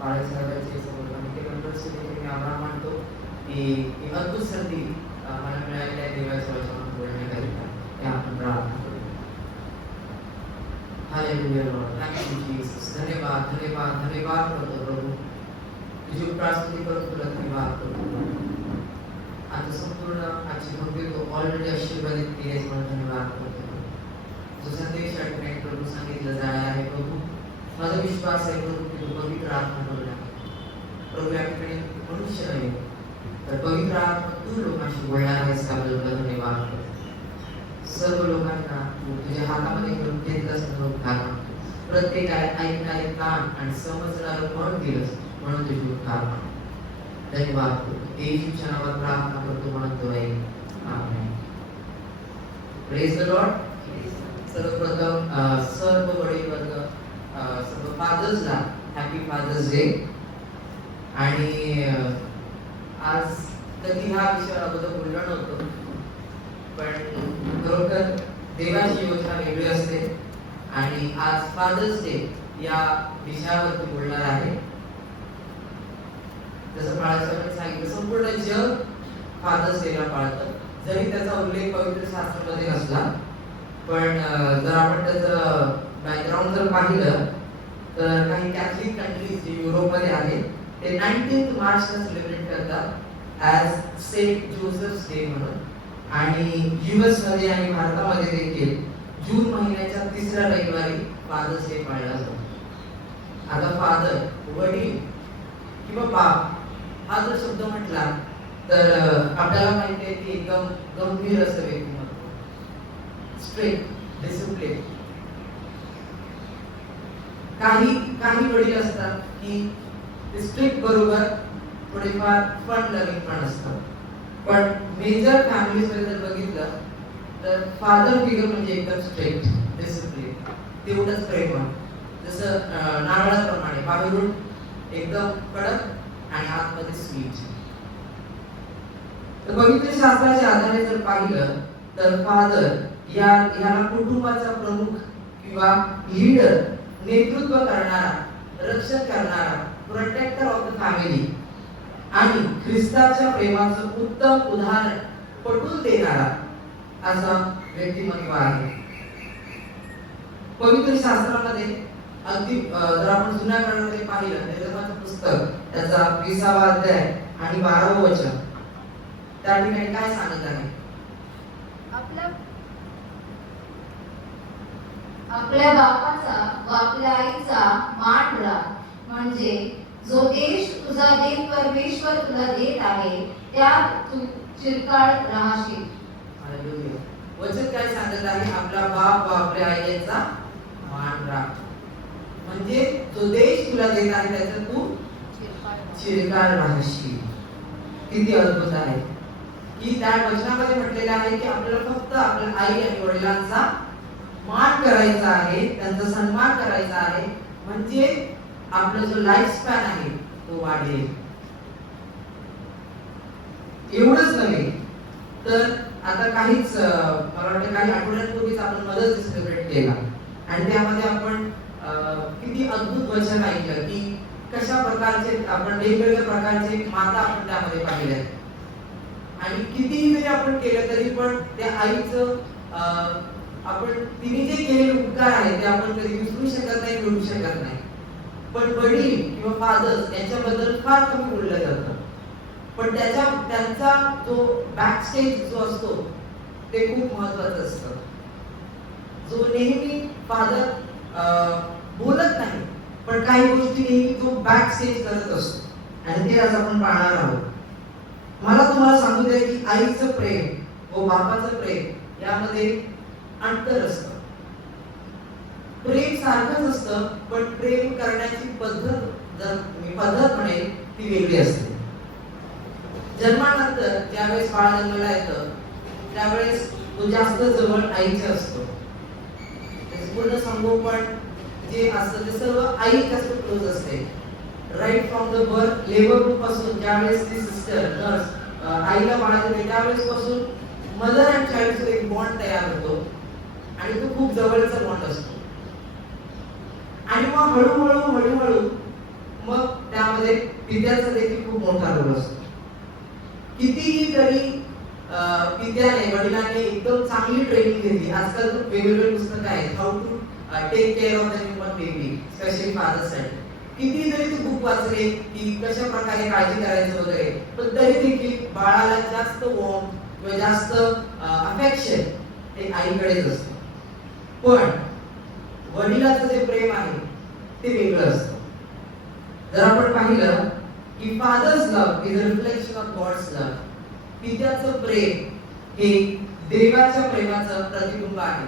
बाळासाहेबांचे समोर आणि ते नंतर मी आभार मानतो की ही अद्भुत संधी मला मिळालेल्या देवाच्या वचनात बोलण्याकरिता ते आपण प्रार्थना करू. Hallelujah Lord, thank you Jesus. धन्यवाद धन्यवाद धन्यवाद करतो प्रभू. तुझी प्रार्थना करून तुला धन्यवाद करतो. आता संपूर्ण आजची भक्ती तो ऑलरेडी आशीर्वादित केलेस म्हणून धन्यवाद करतो. जो संदेश या ठिकाणी प्रभू सांगितलं जाणार आहे प्रभू, माझा विश्वास आहे प्रभू की तू पवित्र आत्मा करून प्रभू या ठिकाणी मनुष्य नाही तर पवित्र आत्मा तू लोकांशी बोलणार आहेस त्याबद्दल धन्यवाद करतो. सर्व लोकांना तुझ्या हातामध्ये घेऊन घेतलंस म्हणून प्रत्येक ऐकणारे कान आणि समजणारं मन दिलंस म्हणून तुझी उपकार धन्यवाद करतो. येशूच्या नावात प्रार्थना करतो म्हणतो आहे आमेन. Praise the Lord. सर्वप्रथम सर्व वडील वर्ग सर्व फादर्सला हॅपी फादर्स डे. आणि आज कधी ह्या विषयावर अगोदर बोललो नव्हतो पण खरोखर देवाची योजना वेगळी असते आणि आज फादर्स डे या विषयावरती बोलणार आहे. जसं बाळासाहेबांनी सांगितलं संपूर्ण जग फादर्स डेला पाळतं जरी त्याचा उल्लेख पवित्र शास्त्रामध्ये नसला पण जर आपण त्याचं बॅकग्राऊंड जर पाहिलं तर काही कॅथलिक कंट्रीज जे युरोपमध्ये आहेत ते 19 मार्चला सेलिब्रेट करतात ॲज सेंट जोसेफ्स डे म्हणून. आणि US मध्ये आणि भारतामध्ये देखील जून महिन्याच्या 3ऱ्या रविवारी फादर्स डे पाळला जातो. आता फादर वडील किंवा बाप हा जर शब्द म्हटला तर आपल्याला माहिती आहे की एकदम गंभीर असं व्यक्तिमत्व, स्ट्रिक्ट, डिसिप्लिन. काही वडील असतात की स्ट्रिक्ट बरोबर थोडेफार फन लविंग पण असतात. पण मेजर फॅमिलीज मध्ये जर बघितलं तर फादर फिगर म्हणजे एकदम स्ट्रिक्ट, डिसिप्लिन, तेवढंच प्रेम. जसं नारळाप्रमाणे बाहेरून एकदम कडक आणि आतमध्ये स्वीट. तर पवित्र शास्त्राच्या आधारे जर पाहिलं तर फादर याला कुटुंबाचा प्रमुख किंवा लीडर, नेतृत्व करणारा, रक्षण करणारा, प्रोटेक्टर ऑफ द फॅमिली आणि ख्रिस्ताच्या प्रेमाचं उत्तम उदाहरण पटवून देणारा असा व्यक्तिमत्व आहे. पवित्र शास्त्रामध्ये अगदी जर आपण जुन्या काळामध्ये पाहिलं निर्गमाचं पुस्तक त्याचा 20वा अध्याय आणि 12वं वचन त्या ठिकाणी काय सांगत आहे? आपल्या बापाचा व आपल्या आईचा मान राख, म्हणजे जो देश तुझा देव परमेश्वर तुला देत आहे त्यात तू चिरकाळ राहशील. हालेलुया. वचन काय सांगत आहे? आपला बाप व आपल्या आईचा मान राख, म्हणजे जो देश तुला देत आहे त्याच्यात तू चिरकाळ राहशील. किती अद्भुत आहे की त्या वचनामध्ये म्हटलेलं आहे की आपल्याला फक्त आपल्या आई आणि वडिलांचा मान करायचा आहे, त्यांचा सन्मान करायचा आहे, म्हणजे आपला जो लाईफ स्पॅन आहे तो वाढेल. एवढंच नव्हे तर आता काहीच मला वाटतं काही आठवड्यांपूर्वीच आपण मदर्स डे सेलिब्रेट केला आणि त्यामध्ये आपण किती अद्भुत वचन ऐकलं की कशा प्रकारचे आपण वेगवेगळ्या प्रकारचे माता आपण त्यामध्ये पाहिल्या आणि कितीही जरी आपण केलं तरी पण त्या आईचं आपण तिने जे केलेले उपकार आहेत ते आपण कधी विसरू शकत नाही, करू शकत नाही. पण वडील किंवा फादर्स यांच्याबद्दल फार कमी बोललं जातं. पण त्यांचा जो बॅक स्टेज जो असतो ते खूप महत्वाचं असतं. जो नेहमी फादर बोलत नाही पण काही गोष्टी नेहमी तो बॅक स्टेज करत असतो आणि ते आज आपण पाहणार आहोत. मला तुम्हाला सांगू द्या की आईचं प्रेम व बापाचं प्रेम यामध्ये अंतर असतं. प्रेम सारखंच असतं पण प्रेम करण्याची पद्धत जर मी पद्धत म्हणेल ती वेगळी असते. जन्मानंतर ज्यावेळेस बाळ जन्माला येतं त्यावेळेस तो जास्त जवळ आईचे असतो. पूर्ण संगोपन जे असतं ते सर्व आई जास्त क्लोज असते. Right from the birth, labour room पासून ज्यावेळेस ती सिस्टर नर्स आईला बाळ देते त्यावेळेस पासून मदर अँड चाइल्ड एक बॉन्ड तयार होतो आणि तो खूप जवळचा बॉन्ड असतो. आणि मग हळूहळू मग त्याच्यामध्ये पित्याचा देखील खूप मोठा रोल असतो. कितीही जरी पित्याने वडिलांनी एकदम चांगली ट्रेनिंग घेतली, आजकाल खूप वेगवेगळे पुस्तकं आहेत, how to take care of the newborn baby, specially फादर्ससाठी. किती जरी तू बुक वाचले की कशा प्रकारे काळजी करायचं वगैरे, पण तरी देखील बाळाला जास्त वॉर्म किंवा जास्त अफेक्शन हे आईकडेच असतं. पण वडिलाचं जे प्रेम आहे ते वेगळं असतं. जर आपण पाहिलं की father's love is a reflection of God's love, पित्याचं प्रेम हे देवाच्या प्रेमाचं प्रतिबिंब आहे.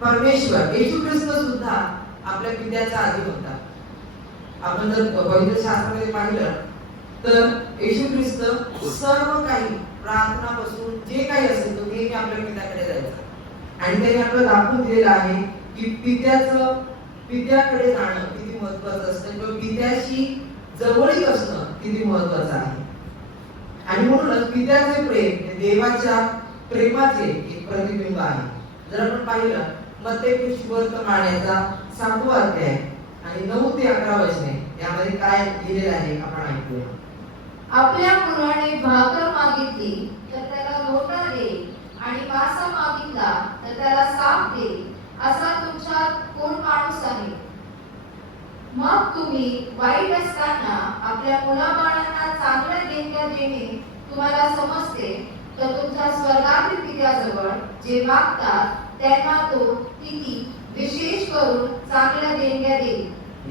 परमेश्वर येशू ख्रिस्त सुद्धा आपल्या पित्याचा आधी होता. आपण जर पवित्र शास्त्रामध्ये पाहिलं तर येशू ख्रिस्त सर्व काही प्रार्थनापासून जे काही असेल तो नेहमी आपल्या पित्याकडे जायचा. आणि त्याने आपल्याला दाखवून दिलेलं आहे की पित्याकडे जाणं किती महत्वाचं असतं किंवा पित्याशी जवळीक असणं किती महत्वाचं आहे. आणि म्हणूनच पित्याचे प्रेम हे देवाच्या प्रेमाचे एक प्रतिबिंब आहे. जर आपण पाहिलं मत्तेय सुवर्तमानाचा 7वा अध्याय आणि 9 ते 11 वचने, यामध्ये काय लिहिलेलं आहे आपण ऐकूया. आपल्या मुलाने भाकर मागितली तर त्याला लोटा दे, आणि मासा मागितला तर त्याला साप दे. असा तुमच्यात कोण माणूस आहे? मग तुम्ही वाईट असताना आपल्या मुलाबाळांना चांगल्या देणग्या देणे तुम्हाला समजते, तर तुमच्या स्वर्गातील पित्याजवळ जे मागतात त्यांना तो किती विशेष करून चांगल्या देणग्या देईल.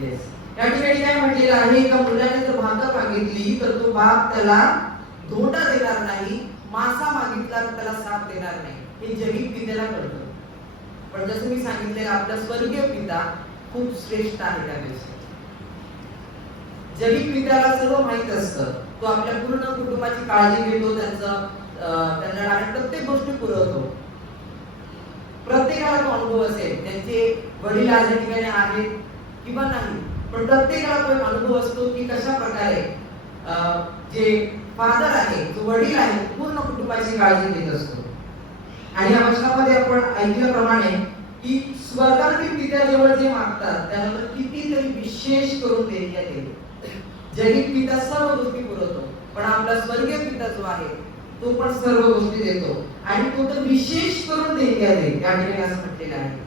येस, या ठिकाणी काय म्हटलेलं आहे, एका मुलाने जर भाकर मागितली तर तो बाप त्याला धोंडा देणार नाही, मासा मागितला तर त्याला साप देणार नाही. हे जगिक पित्याला कळतं. पण जसं मी सांगितलं, आपला स्वर्गीय पिता खूप श्रेष्ठ आहे त्यापेक्षा. जगिक पित्याला सर्व माहित असतं. तो आपल्या पूर्ण कुटुंबाची काळजी घेतो, त्यांना लागणाऱ्या प्रत्येक गोष्टी पुरवतो. प्रत्येकाला तो अनुभव असेल, त्यांचे वडील आज या ठिकाणी आहेत किंवा नाही, पण प्रत्येकाला तो अनुभव असतो की कशा प्रकारे जे फादर आहे, जो वडील आहे, पूर्ण कुटुंबाची काळजी घेत असतो. आणि या वचनामध्ये आपण ऐकल्याप्रमाणे की स्वर्गातील पित्याजवळ जे मागतात त्यानंतर कितीतरी विशेष करून देणग्या देतो. जगिक पिता सर्व गोष्टी पुरवतो, पण आपला स्वर्गीय पिता जो आहे तो पण सर्व गोष्टी देतो आणि तो तर विशेष करून देणग्या देईल. या ठिकाणी असं म्हटलेलं आहे.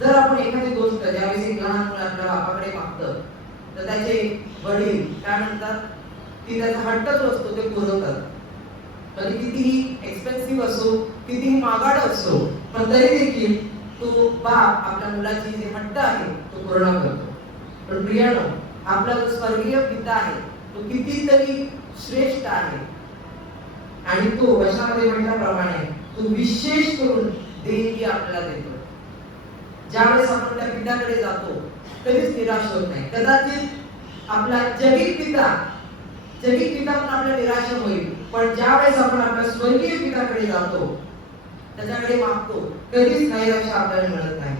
जर आपण एखादी गोष्ट ज्यावेळेस एक लहान मुल आपल्या बापाकडे मागतं तर त्याचे वडील काय म्हणतात की त्याचा हट्ट जो असतो ते पुरवतात. तरी कितीही एक्सपेन्सिव्ह असो, कितीही महागड असो, पण तरी देखील तो बाप आपल्या मुलाची जी हट्ट आहे तो पूर्ण करतो. पण प्रियानो, आपला जो स्वर्गीय पिता आहे तो कितीतरी श्रेष्ठ आहे आणि तो वचनामध्ये म्हटल्याप्रमाणे तो विशेष करून देणगी आपल्याला देतो. ज्यावेळेस आपण त्या पित्याकडे जातो कधीच निराश होत नाही. कदाचित आपला जगिक पिता पण आपल्या निराश होईल, पण ज्यावेळेस आपण आपल्या स्वर्गीय पिताकडे जातो, त्याच्याकडे मागतो, कधीच नैराश्य आपल्याला मिळत नाही.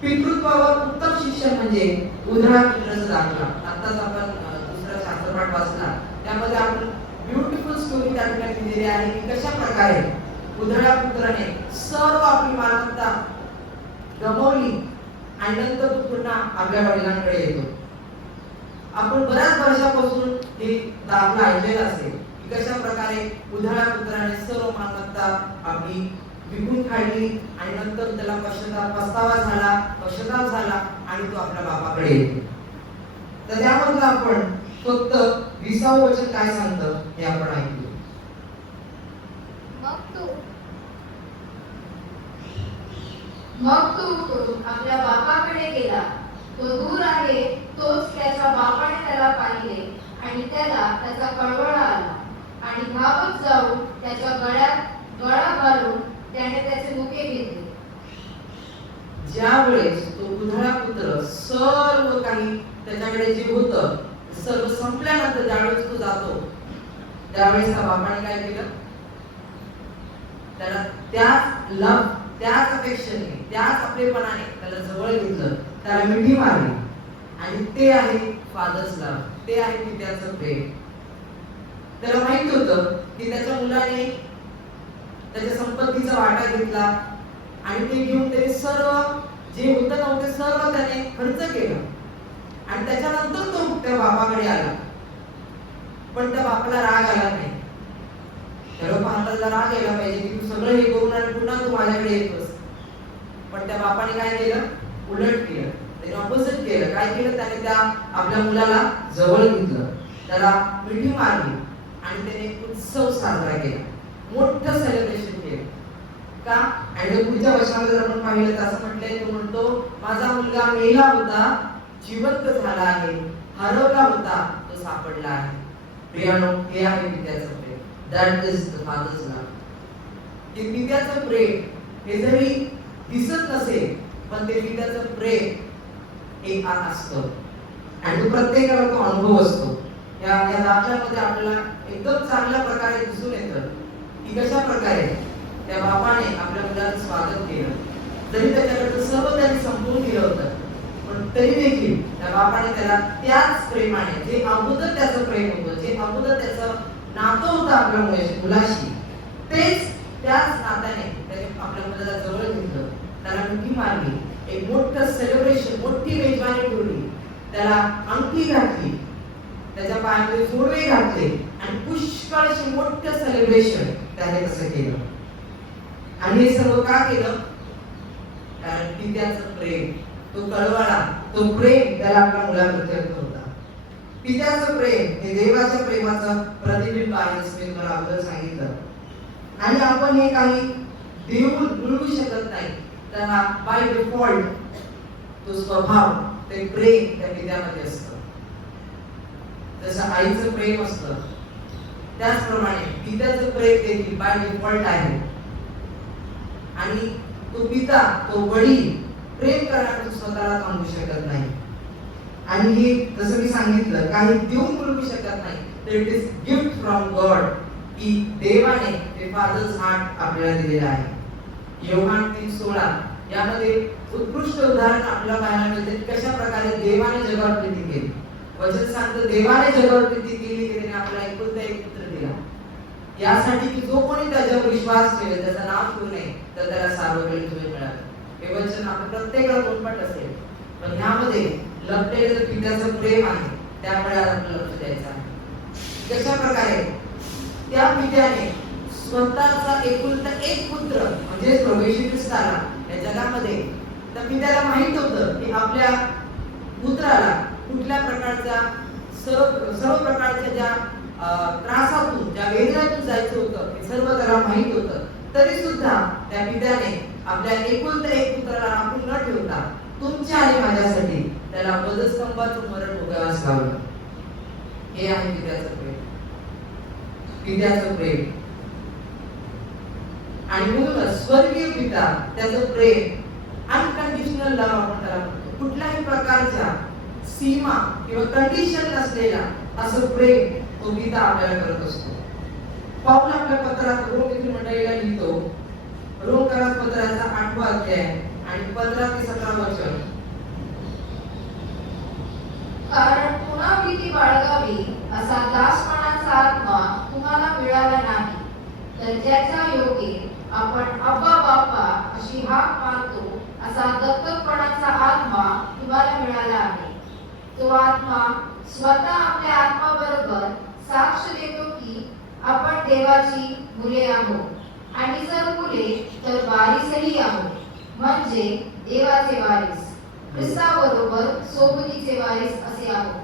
पितृत्वावर उत्तम शिक्षण म्हणजे उधळा पुत्राचा दाखला. आताच आपण दुसरा शास्त्रपाठ वाचला, त्यामध्ये आपण ब्युटिफुल स्टोरी त्या ठिकाणी दिलेली आहे की कशा प्रकारे उधळ्या पुत्राने सर्व आपली मालमत्ता गमावली आणि नंतर तो पुन्हा आपल्या वडिलांकडे येतो. आपण बऱ्याच वर्षापासून हे दाखला ऐकलेला असेल की कशा प्रकारे उधळ्या पुत्राने सर्व मालमत्ता आपली विकून काढली आणि नंतर त्याला पश्चाताप झाला आणि तो आपल्या बापाकडे येतो. तर त्यामधलं आपण फक्त 20वे वचन काय सांगतं हे आपण ऐकू. मग तो उठून आपल्या बापाकडे गेला. तो दूर आहे तोच त्याच्या बापाने त्याला पाहिले आणि त्याला त्याचा कळवळा आला आणि धावत जाऊन त्याच्या गळ्यात गळा घालून त्याने त्याचे मुके घेतले. ज्यावेळेस तो उधळा पुत्र सर्व काही त्याच्याकडे जे होतं सर्व संपल्यानंतर ज्यावेळेस तो जातो त्यावेळेस त्या बापाने काय केलं, त्याला त्याच अपेक्षेने त्याच आपलेपणाने त्याला जवळ घेतलं, त्याला मिठी मारली. आणि ते आहे फादर्स लव्ह, ते आहे पित्याचं प्रेम. त्याला माहित होतं की त्याच्या मुलाने त्याच्या संपत्तीचा वाटा घेतला आणि ते घेऊन त्याने सर्व जे होतं नव्हते सर्व त्याने खर्च केलं. आणि त्याच्यानंतर तो त्या बापाकडे आला. पण त्या बापाला राग आला नाही. त्याला पाहता राग यायला पाहिजे की तू सगळं हे करून आणि पुन्हा तू माझ्याकडे येतोस. पण त्या बापाने काय केलं? उलट केलं. त्याने ऑपोजिट केलं. काय केलं? त्याने त्या आपल्या मुलाला जवळ घेतलं, त्याला मिठी मारली आणि त्याने उत्सव साजरा केला, मोठं सेलिब्रेशन केलं. का? आणि पुढच्या वर्षामध्ये जर आपण पाहिलं तर असं म्हटलंय, तो म्हणतो माझा मुलगा मेला होता, जिवंत झाला आहे, हरवला होता, तो सापडला आहे. प्रियानो, हे आहे पित्याचं प्रेम. That is the father's love. ते पित्याचं प्रेम हे जरी दिसत नसेल, पण ते पित्याचं प्रेम एक असतं आणि तो प्रत्येकाला तो अनुभव असतो. या दाखल्यामध्ये आपल्याला एकदम चांगल्या प्रकारे दिसून येतं की कशा प्रकारे त्या बापाने आपल्या मुलाचं स्वागत केलं. जरी त्याच्याकडे सर्व त्यांनी संपवून दिलं होतं, पण तरी देखील त्या बापाने त्याला त्याच प्रेमाने, जे अगोदर त्याचं प्रेम होतं, जे अगोदर त्याचं नातं होतं आपल्या मुलाशी, तेच त्याच नात्याने त्याने आपल्या मुलाला जवळ घेतलं, त्याला मिठी मारली, एक मोठं सेलिब्रेशन, मोठी मेजवानी ठेवली, त्याला अंगठी घातली, त्याच्या पायामध्ये जोडवे घातले आणि पुष्कळशी मोठं सेलिब्रेशन त्याने कसं केलं. आणि हे सर्व का केलं? कारण पित्याचं प्रेम, तो कळवळा, तो प्रेम त्याला आपल्या मुलाप्रती होता. पित्याचं प्रेम हे देवाच्या प्रेमाचं प्रतिबिंब आहे, असं मी तुम्हाला अगोदर सांगितलं. आणि आपण हे काही देऊन मिळवू शकत नाही. त्यांना बाय डिफॉल्ट तो स्वभाव, ते प्रेम त्या पित्यामध्ये असतं. जसं आईचं प्रेम असतं, त्याचप्रमाणे पित्याचं प्रेम देखील बाय डिफॉल्ट आहे. आणि तो पिता, तो वडील प्रेम करण्यात स्वतःला थांबू शकत नाही. आणि हे जसं मी सांगितलं, काही देऊन मिळवू शकत नाही. तर it is gift from God, की देवाने ते फादर्स हार्ट आपल्याला दिलेला आहे. योहान 3:16 यामध्ये उत्कृष्ट उदाहरण आपल्याला पाहायला मिळते कशा प्रकारे देवाने जगावर प्रीती केली. वचन सांगतं, देवाने जगावर प्रीती केली की त्याने आपला एकुलता एक पुत्र दिला, यासाठी की जो कोणी त्याच्यावर विश्वास ठेवेल, त्याचं नाव ठेवू नये, तर त्याला सार्वकालिक जीवन मिळावे. हे वचन आपण प्रत्येकाला तोंडपाठ असेल, पण ह्यामध्ये लपलेलं पित्याचं प्रेम आहे, त्यामुळे आपल्याला लक्ष द्यायचं आहे. कशा प्रकारे त्या पित्याने स्वतःचा एकुलता एक पुत्र म्हणजे प्रभू येशू ख्रिस्त आला या जगामध्ये. त्या पित्याला माहित होतं की आपल्या पुत्राला कुठल्या प्रकारच्या सर्व प्रकारच्या ज्या त्रासातून, ज्या वेदनातून जायचं होतं, हे सर्व त्याला माहित होतं. तरी सुद्धा त्या पित्याने आपल्या एकुलता एक पुत्राला राखून न ठेवता तुमच्या आणि माझ्यासाठी त्याला वधस्तंभाचं मरण भोगावंच लागलं. हे आहे पित्याचं प्रेम. पित्याचं प्रेम. आणि म्हणूनच स्वर्गीय पिता, त्याचं प्रेम अनकंडिशनल लव्ह आपण त्याला म्हणतो. कुठल्याही प्रकारच्या सीमा किंवा कंडिशन नसलेला असं प्रेम तो पिता आपल्याला करत असतो. पाऊल आपल्या पत्रात रोम येथील मंडळीला लिहितो, रोमकरास पत्राचा 8वा अध्याय आणि 15 ते 17 वचन. कारण पुन्हा भीती बाळगावी असा दासपणाचा आत्मा तुम्हाला मिळाला नाही, तर ज्याच्या योगे आपण अब्बा बाप्पा अशी हाक मारतो, असा दत्तकपणाचा आत्मा तुम्हाला मिळाला आहे. तो आत्मा स्वतः आपल्या आत्माबरोबर साक्ष देतो की आपण देवाची मुले आहोत, आणि जर मुले तर वारीसही आहोत, म्हणजे देवाचे वारीस, ख्रिस्ताबरोबर सोबतीचे वारीस असे आहोत.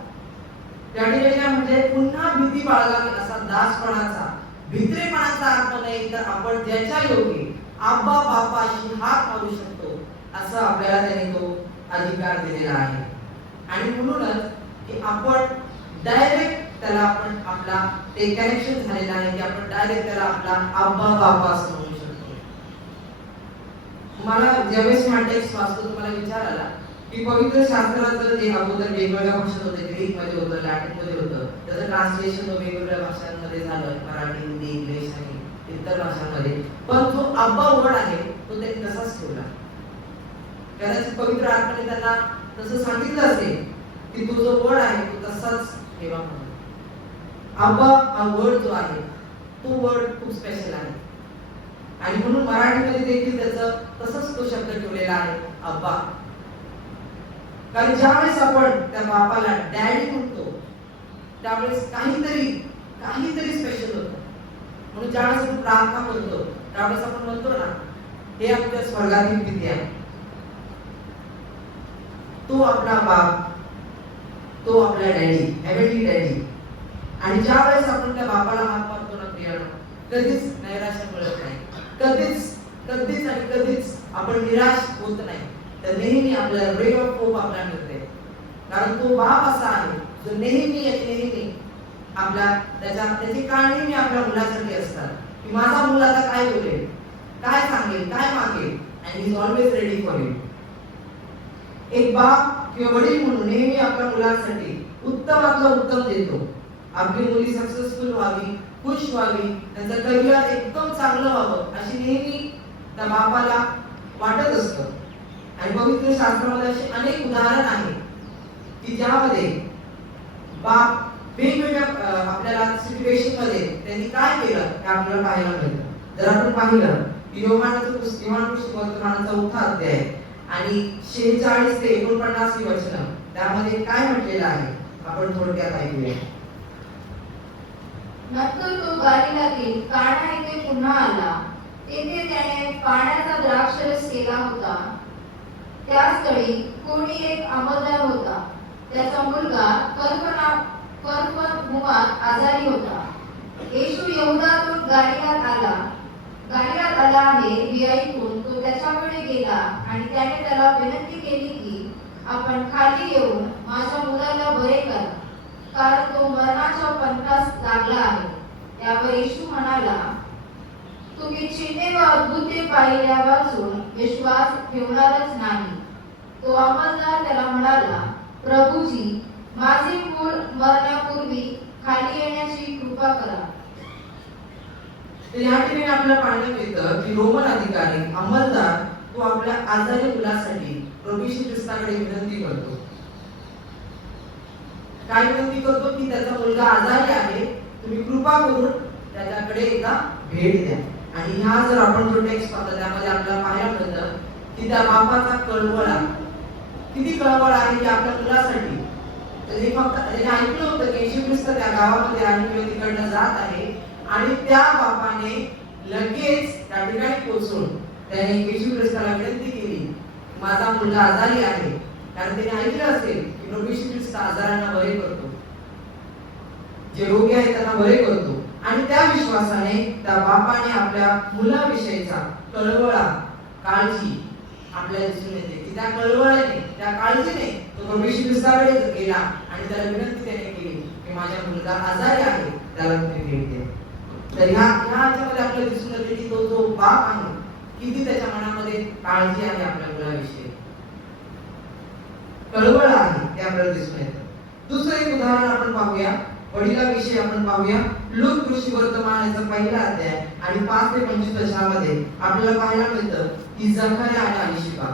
त्या ठिकाणी म्हणजे पुन्हा भीती बाळगावी असा दासपणाचा, भित्रेपणाचा आत्मा नाही, तर आपण ज्याच्या योगे आब्बा बापाशी हाक मारू शकतो, असं आपल्याला त्याने तो अधिकार दिलेला आहे. आणि म्हणूनच की आपण डायरेक्ट त्याला आपण आपला ते कनेक्शन झालेलं आहे की आपण डायरेक्ट त्याला आपला आब्बा बापा असं म्हणू शकतो. मला ज्यावेळेस हा टेक्स्ट वाचतो तुम्हाला विचार आला की पवित्र शास्त्राचं जे अगोदर वेगवेगळ्या भाषेत होते, ग्रीक मध्ये होतं, लॅटिन मध्ये होतं, त्याचं ट्रान्सलेशन वेगवेगळ्या भाषांमध्ये झालं, मराठी, हिंदी, इंग्लिश आणि इतर भाषांमध्ये. पण जो आब्बा वर्ड आहे तो त्यांनी तसाच ठेवला. कदाचित पवित्र आत्म्याने त्यांना तसं सांगितलं असेल की तो जो वर्ड आहे तो तसाच ठेवा म्हणून. आब्बा हा वर्ड जो आहे तो वर्ड खूप स्पेशल आहे, आणि म्हणून मराठीमध्ये देखील त्याचं तसंच तो शब्द ठेवलेला आहे, आब्बा. कारण ज्यावेळेस आपण त्या बापाला डॅडी म्हणतो त्यावेळेस काहीतरी स्पेशल होतं. म्हणून ज्यावेळेस आपण प्रार्थना करतो त्यावेळेस आपण म्हणतो ना, हे आमच्या स्वर्गातील पित्या, तो आपला बाप, तो आपला डॅडी, हेव्हनली डॅडी. आणि ज्या वेळेस आपण त्या बापाला हात मारतो ना प्रियानो, कधीच नैराश्य मिळत नाही, कधीच आपण निराश होत नाही. तर नेहमी आपल्याला रे ऑफ होप आपल्याला मिळते. कारण तो बाप असा आहे जो नेहमी आपल्या त्याची काळजी आपल्या मुलासाठी असतात, की माझा मुल आता काय बोलेल, काय सांगेल, काय मागेल, and he is always ready for it. एक बाप किंवा वडील म्हणून नेहमी आपल्या मुलांसाठी उत्तमातलं उत्तम देतो. आपली मुली सक्सेसफुल व्हावी, खुश व्हावी, त्यांचं करिअर एकदम चांगलं व्हावं अशी नेहमी त्या बापाला वाटत असतं. आणि पवित्र शास्त्रामध्ये असे अनेक उदाहरण आहेत की ज्यामध्ये बाप वेगवेगळ्या आपल्याला सिच्युएशन मध्ये त्यांनी काय केलं हे आपल्याला पाहायला मिळतं. जर आपण पाहिलं की योहानाचं वर्तमानाचा 4था अध्याय आणि 46 ते 49 ही वचनं, त्यामध्ये काय म्हटलेलं आहे आपण थोडक्यात ऐकूया. नंतर तो गलिलातील काना येथे पुन्हा आला. तेथे त्याने पाण्याचा द्राक्षरस केला होता. त्या स्थळी कोणी एक अंमलदार होता. त्याचा मुलगा कर्कममुखात आजारी होता. येशू यहूदातून गलिलात आला आहे हे ऐकून तो त्याच्याकडे गेला आणि त्याने त्याला विनंती केली की आपण खाली येऊन माझ्या मुलाला बरे कर, कारण तो मरणाच्या पंथास लागला आहे. त्यावर येशू म्हणाला, तुम्ही चिन्हे व अद्भुते पाहिल्या वाचून विश्वास ठेवणारच नाही. तो अंमलदार त्याला म्हणाला, प्रभूजी, माझे मूल मरण्यापूर्वी खाली येण्याची कृपा करा. या ठिकाणी आपल्याला पाहायला मिळतं की रोमन अधिकारी अंमलदार तो आपल्या आजारी मुलासाठी प्रभू येशू ख्रिस्ताकडे विनंती करतो. काय विनंती करतो की त्याचा मुलगा आजारी आहे, तुम्ही कृपा करून त्याच्याकडे एकदा भेट द्या. आणि ह्या जर आपण जो टेक्स्ट पाहतो त्यामध्ये आपल्याला पाहायला मिळतं की त्या बापाचा कळवळा, किती कळवळ आहे की आपल्या मुलासाठी. त्याने फक्त ऐकलं होतं की येशू ख्रिस्त त्या गावामध्ये आहे किंवा तिकडनं जात आहे आणि त्या बापाने लगेच त्या ठिकाणी पोहोचून त्याने येशू ख्रिस्ताला विनंती केली, माझा मुलगा आजारी आहे. कारण त्याने ऐकलं असेल की प्रभू येशू ख्रिस्त आजारांना बरे करतो, जे रोगी आहेत त्यांना बरे करतो. आणि त्या विश्वासाने त्या बापाने आपल्या मुलाविषयीचा कळवळा, काळजी आपल्याला दिसून येते की त्या कळवळाने, त्या काळजीने तो प्रभू येशू ख्रिस्ताकडे गेला आणि त्याला विनंती त्याने केली की माझा मुलगा आजारी आहे, त्याला तुम्ही भेट द्या. तर ह्याच्यामध्ये आपल्याला दिसून येते की तो जो बाप आहे किती त्याच्या मनामध्ये काळजी आहे आपल्या मुलाविषयी, कळवळ आहे ते आपल्याला दिसून येतं. दुसरं एक उदाहरण आपण पाहूया, वडिलांविषयी आपण पाहूया. लूक ऋषी वर्तमानाचा पहिला अध्याय आणि 5 ते 25 मध्ये आपल्याला पाहायला मिळतं की जकर्या आणि अलिशिबा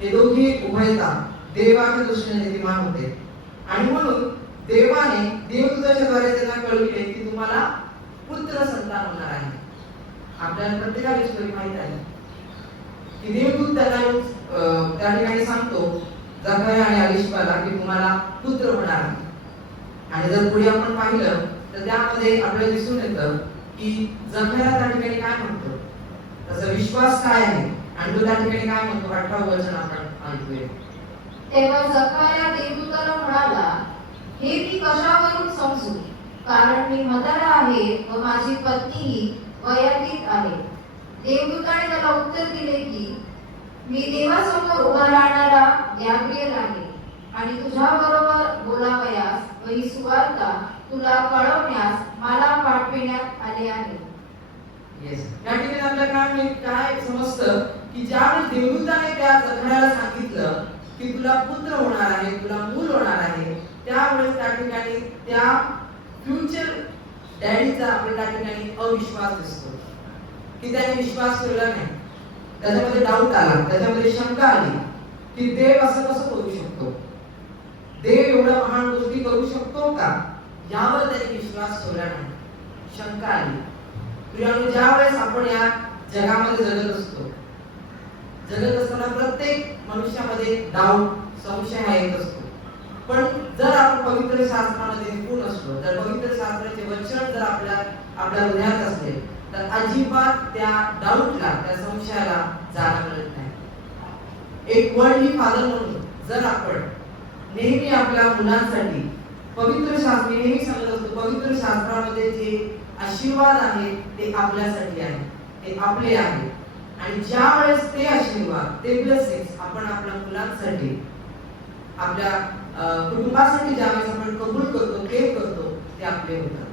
हे दोघे उभयता देवाच्या दृष्टीने नीतिमान होते. आणि म्हणून देवाने देवदूताच्या द्वारे त्यांना कळविले की तुम्हाला पुत्र संतान होणार आहे. आपल्याला प्रत्येकाला स्टोरी माहित आहे की देवदूत त्यांना त्या ठिकाणी सांगतो जकर्या आणि अलिशिबाला की तुम्हाला पुत्र होणार आहे. आणि जर पुढे आपण पाहिलं तर त्यामध्ये आपल्याला दिसून येतं की जकर्या त्या ठिकाणी काय म्हणतो, त्याचा विश्वास काय आहे आणि तो त्या ठिकाणी काय म्हणतो. 18 वचन आपण ऐकूया. तेव्हा जकर्या देवदूताला म्हणाला, हे मी कशावरून समजू, कारण मी म्हातारा आहे व माझी पत्नीही वयातीत आहे. देवदूताने त्याला उत्तर दिले की मी देवासमोर उभा राहणारा गॅब्रिएल आहे आणि तुझ्या बरोबर बोलावयास व ही सुवार्ता तुला कळवण्यास मला पाठविण्यात आले आहे. या ठिकाणी आपल्याला काय समजतं की ज्यावेळेस देवदूताने त्या जकर्याला सांगितलं की तुला पुत्र होणार आहे, तुला मूल होणार आहे, त्यावेळेस त्या ठिकाणी त्या फ्युचर डॅडीचा आपल्या त्या ठिकाणी अविश्वास दिसतो की त्याने विश्वास ठेवला नाही. त्याच्यामध्ये डाऊट आला, त्याच्यामध्ये शंका आली की देव असं कसं करू शकतो, देव एवढ्या महान गोष्टी करू शकतो का, यावर त्याने विश्वास ठेवला नाही. शंका आली. प्रियानो, ज्यावेळेस आपण या जगामध्ये जगत असतो, जगत असताना प्रत्येक मनुष्यामध्ये डाऊट, संशय हा येत असतो. पण जर आपण पवित्र शास्त्रामध्ये निपुण असलो, जर पवित्र शास्त्राचे वचन जर आपल्या हृदयात असले, तर अजिबात त्या डाऊटला, त्या संशयाला जागा मिळत नाही. एक वर्ल्डली फादर म्हणून जर आपण नेहमी आपल्या मुलांसाठी पवित्र शास्त्र, नेहमी सांगत असतो, पवित्र शास्त्रामध्ये जे आशीर्वाद आहेत ते आपल्यासाठी आहे, ते आपले आहे. आणि ज्या वेळेस ते आशीर्वाद, ते ब्लेसिंग्स आपण आपल्या मुलांसाठी, आपल्या कुटुंबासाठी ज्यावेळेस आपण कबूल करतो, क्लेम करतो, ते आपले होतात.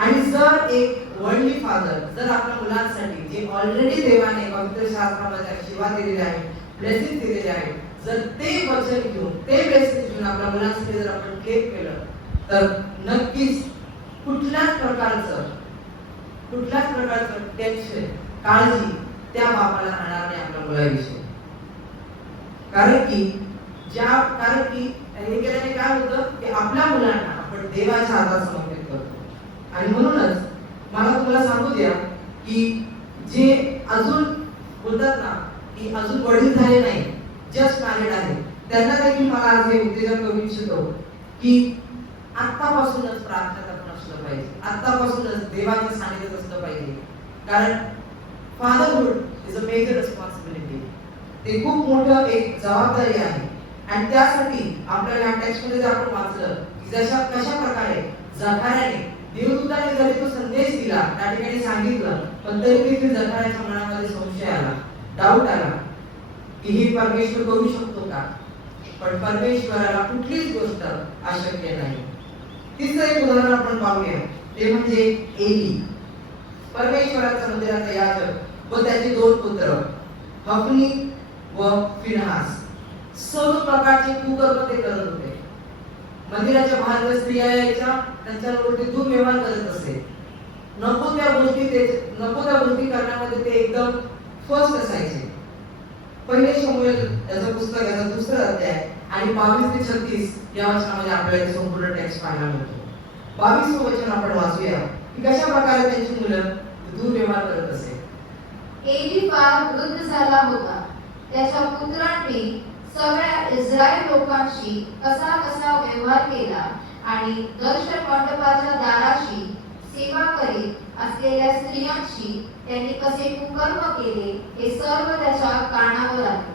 आणि जर एक वर्ल्डली फादर जर आपल्या मुलांसाठी जे ऑलरेडी देवाने पवित्र शास्त्रामध्ये आशीर्वाद दिलेले आहे, ब्लेसिंग दिलेले आहे, जर ते वचन घेऊन, ते ब्लेसिंग घेऊन आपल्या मुलांसाठी जर आपण क्लेम केलं, तर नक्कीच कुठल्याच प्रकारचं टेन्शन, काळजी त्या बापाला राहणार नाही आपल्या मुलाविषयी. कारण की हे केल्याने काय होतं की आपल्या मुलांना आपण देवाच्या हातात समर्पित करतो. आणि म्हणूनच मला तुम्हाला सांगू द्या की जे अजून बोलतात ना की अजून वडील झाले नाही, जस्ट मॅरिड आहे, त्यांना देखील मला आज हे उत्तेजन करू इच्छितो की आत्तापासूनच प्रार्थना आपण असलं पाहिजे, आत्तापासूनच देवाच्या सानिध्यात असलं पाहिजे. कारण fatherhood is a major responsibility. ते खूप मोठं एक जबाबदारी आहे. आणि त्यासाठी आपल्याला टेक्स्टमध्ये जर आपण वाचलं की कशा प्रकारे जकार्याने, देवदूताने जरी तो संदेश दिला, त्या ठिकाणी सांगितलं, पण तरी देखील जकार्याच्या मनामध्ये संशय आला, डाऊट आला की हे परमेश्वर करू शकतो का? पण परमेश्वराला कुठलीच गोष्ट अशक्य नाही. तिसरं एक उदाहरण आपण पाहूया, ते म्हणजे एली. परमेश्वराच्या मंदिराचा याजक व त्याचे दोन पुत्र हफनी व फिनहास सर्व प्रकारचे कुकर्म ते करत होते. मंदिराच्या बाहेर स्त्रिया यायच्या, त्यांच्याबरोबर ते दुर्व्यवहार करत असे. नको त्या गोष्टी करण्यामध्ये ते एकदम फर्स्ट असायचे. पहिले शमूएल याचं पुस्तक, याचा दुसरा अध्याय आणि 22 ते 36 या वचनामध्ये आपल्याला संपूर्ण टेक्स्ट पाहायला मिळतो. 22 वचन आपण वाचूया की कशा प्रकारे त्यांची मुलं दुर्व्यवहार करत असे. एली फार वृद्ध झाला होता. त्याच्या पुत्रांनी सगळ्या इस्रायल लोकांशी कसा व्यवहार केला आणि दर्शन मंडपाच्या दाराशी सेवा करीत असलेल्या स्त्रियांशी त्यांनी कसे कुकर्म केले, हे सर्व त्याच्या कानावर आले.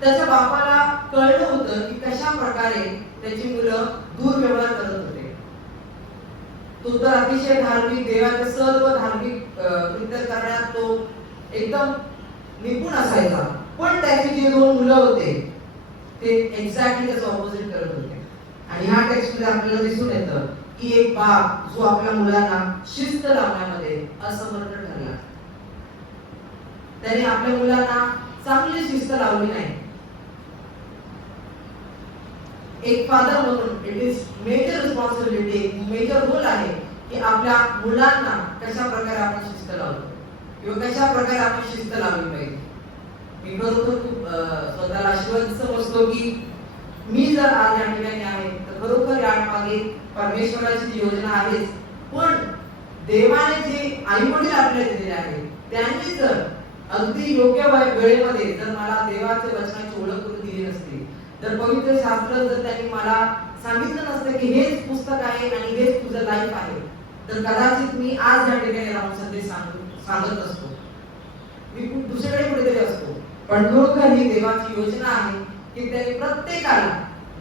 त्याच्या बापाला कळलं होतं की कशा प्रकारे त्याची मुलं दुर्व्यवहार करत होते. तो तर अतिशय धार्मिक, देवाचे सर्व धार्मिक कृत्य करण्यात तो एकदम निपुण असायचा. पण त्याची जे दोन मुलं होते ते एक्झॅक्टली त्याचं ऑपोजिट करत होते. आणि ह्या टेक्स्टमध्ये आपल्याला दिसून येतं की एक बाप जो आपल्या मुलांना शिस्त लावण्यामध्ये असमर्थ ठरला. त्याने आपल्या मुलांना चांगली शिस्त लावली नाही. एक फादर म्हणून it is major responsibility, major role आहे की आपल्या मुलांना कशा प्रकारे आपण शिस्त लावतो किंवा कशा प्रकारे आपण शिस्त लावली पाहिजे. मी खरोखर खूप स्वतःला आशीर्वाद समजतो की मी जर आज या ठिकाणी आहे तर खरोखर या मागे परमेश्वराची जी योजना आहे. पण देवाने जे आई वडील आपल्याला दिलेले आहेत त्यांनी जर अगदी योग्य वेळेमध्ये जर मला देवाच्या वचनाची ओळख करून दिली नसती, जर पवित्र शास्त्र जर त्यांनी मला सांगितलं नसतं की हेच पुस्तक आहे आणि हेच तुझं लाईफ आहे, तर कदाचित मी आज या ठिकाणी राहून संदेश सांगत असतो, मी खूप दुसरीकडे कुठेतरी असतो. पण खरोखर ही देवाची योजना आहे की त्याने प्रत्येकाला,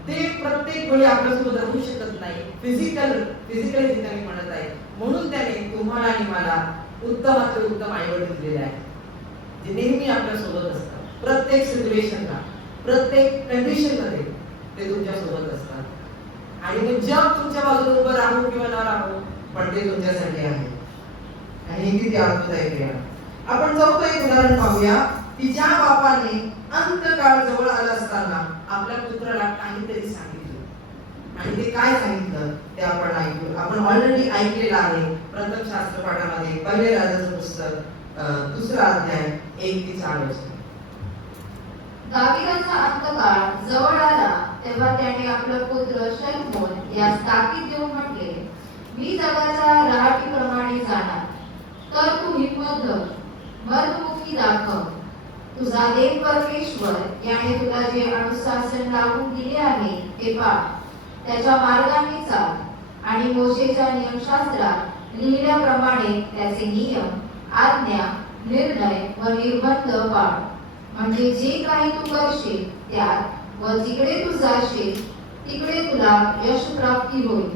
ते प्रत्येक वेळी आपल्यासोबत राहू शकत नाही, फिजिकली त्यांनी म्हणत आहे, म्हणून त्याने तुम्हाला आणि मला उत्तमाचे उत्तम आईवडील दिलेले आहे जे नेहमी आपल्या सोबत असतात. प्रत्येक सिच्युएशनला, प्रत्येक कंडिशन मध्ये ते तुमच्या सोबत असतात. आणि मग जग तुमच्या बाजूने उभं राहू किंवा न राहू, पण ते तुमच्यासाठी आहे. आणि ही किती अद्भुत आहे. आपण चौथं एक उदाहरण पाहूया की ज्या बापाने अंतकाळ जवळ आला असताना आपल्या पुत्राला काहीतरी सांगितलं आणि ते काय सांगितलं ते आपण ऐकू. आपण ऑलरेडी ऐकलेलं आहे प्रथम शास्त्र पाठामध्ये, पहिले राजाचं पुस्तक दुसरा अध्याय 1 ते 4 वचन. दाविदाचा अंतकाळ जवळ आला तेव्हा त्याने आपला पुत्र शलोमोन यास ताकीद देऊन म्हटले, मी जगाच्या रहाटीप्रमाणे जाणार, तर तू हिम्मत धर, मर्दमुखी दाखव. तुझा देव परमेश्वर याने वचन लागू दिले आहे ते पाळ, त्याच्या मार्गाने चाल आणि मोशेच्या नियमशास्त्रात लिहिल्याप्रमाणे त्याचे नियम, आज्ञा, निर्णय व निर्बंध पाळ. म्हणजे जे काही तू करशील त्यात व जिकडे तू जाशील तिकडे तुला यश प्राप्ती होईल.